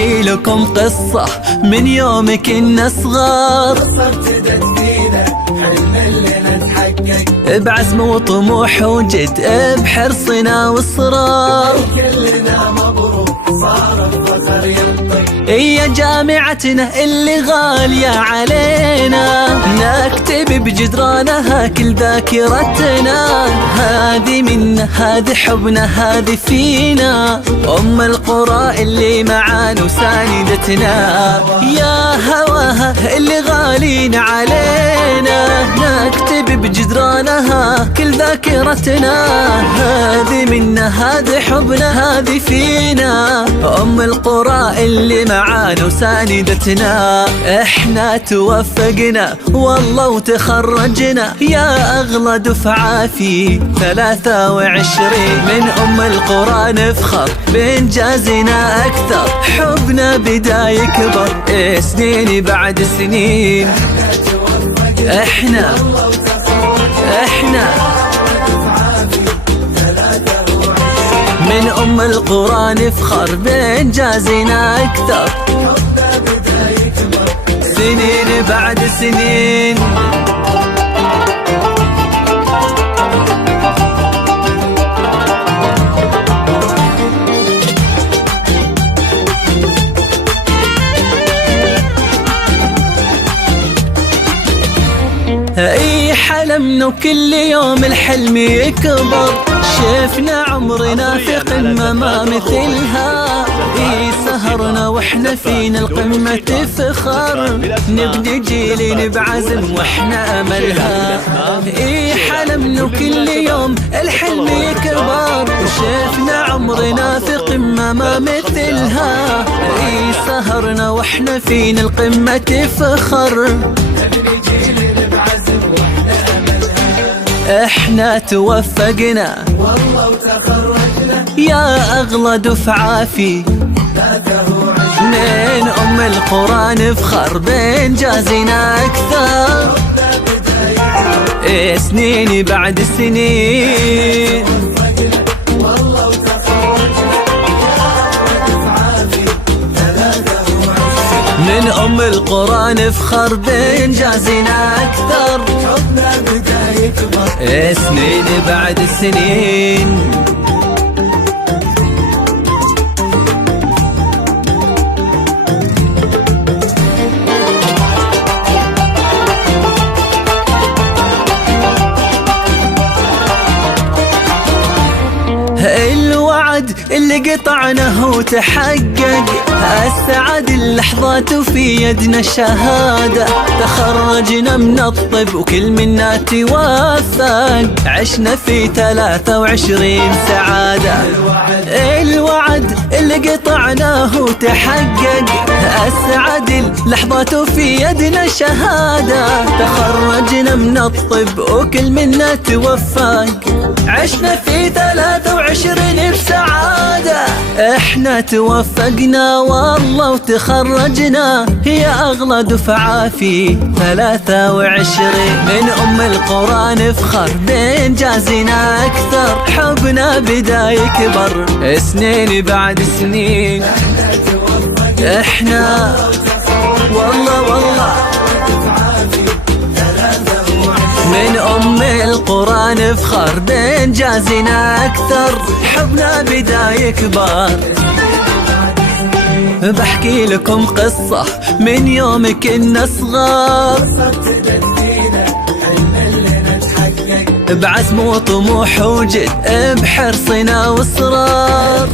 بحكي لكم قصة من يوم كنا صغار، قصة ابتدت فينا حلم اللي نتحقق، بعزم وطموح وجد بحرصنا واصرار. كلنا مبروك صار الفخر ينطق، يا جامعتنا اللي غالية علينا، نكتب بجدرانها كل ذاكرتنا. هذه منا، هذه حبنا، هذه فينا، أم القرى اللي معانا وساندتنا. يا هواها اللي غالين علينا، نكتب بجدرانها كل ذاكرتنا. هذه منا، هذه حبنا، هذه فينا، أم القرى اللي معانا وساندتنا. احنا توفقنا والله وتخرجنا، يا اغلى دفعة في 23. من ام القرى نفخر بانجازنا اكثر، حبنا بدا يكبر سنين بعد سنين. احنا من ام القرى نفخر بانجازنا اكثر، سنين بعد سنين. اي حلمنا وكل يوم الحلم يكبر، شفنا عمرنا في قمة ما مثلها. اي سهرنا واحنا فينا القمة تفخر، نبني جيل بعزم واحنا املها. اي حلمنا وكل يوم الحلم يكبر، شفنا عمرنا في قمة ما مثلها. اي سهرنا واحنا فينا القمة تفخر، احنا توفقنا والله وتخرجنا، يا اغلى دفعة في 23. من ام القرى نفخر بانجازنا اكثر، سنين بعد سنين. والله وتخرجنا، من ام القرى نفخر بانجازنا اكثر، حبنا بدا يكبر سنين بعد سنين. الوعد اللي قطعناه وتحقق، السعد اللحظات وفي يدنا الشهادة. تخرجنا من الطب وكل منا توفق، عشنا في 23 سعادة. الوعد اللي قطعناه وتحقق، السعد اللحظات وفي يدنا الشهادة. تخرجنا من الطب وكل منا توفق، عشنا في 23 بسعادة. احنا توفقنا والله وتخرجنا، هي اغلى دفعة في 23. من ام القرى نفخر بانجازنا اكثر، حبنا بدا يكبر سنين بعد سنين. احنا والله من ام القرى نفخر بانجازنا اكثر، حبنا بدا يكبر. بحكي لكم قصة من يوم كنا صغار، قصة ابتدت فينا حلم اللي نتحقق، بعزم وطموح وجد بحرصنا واصرار.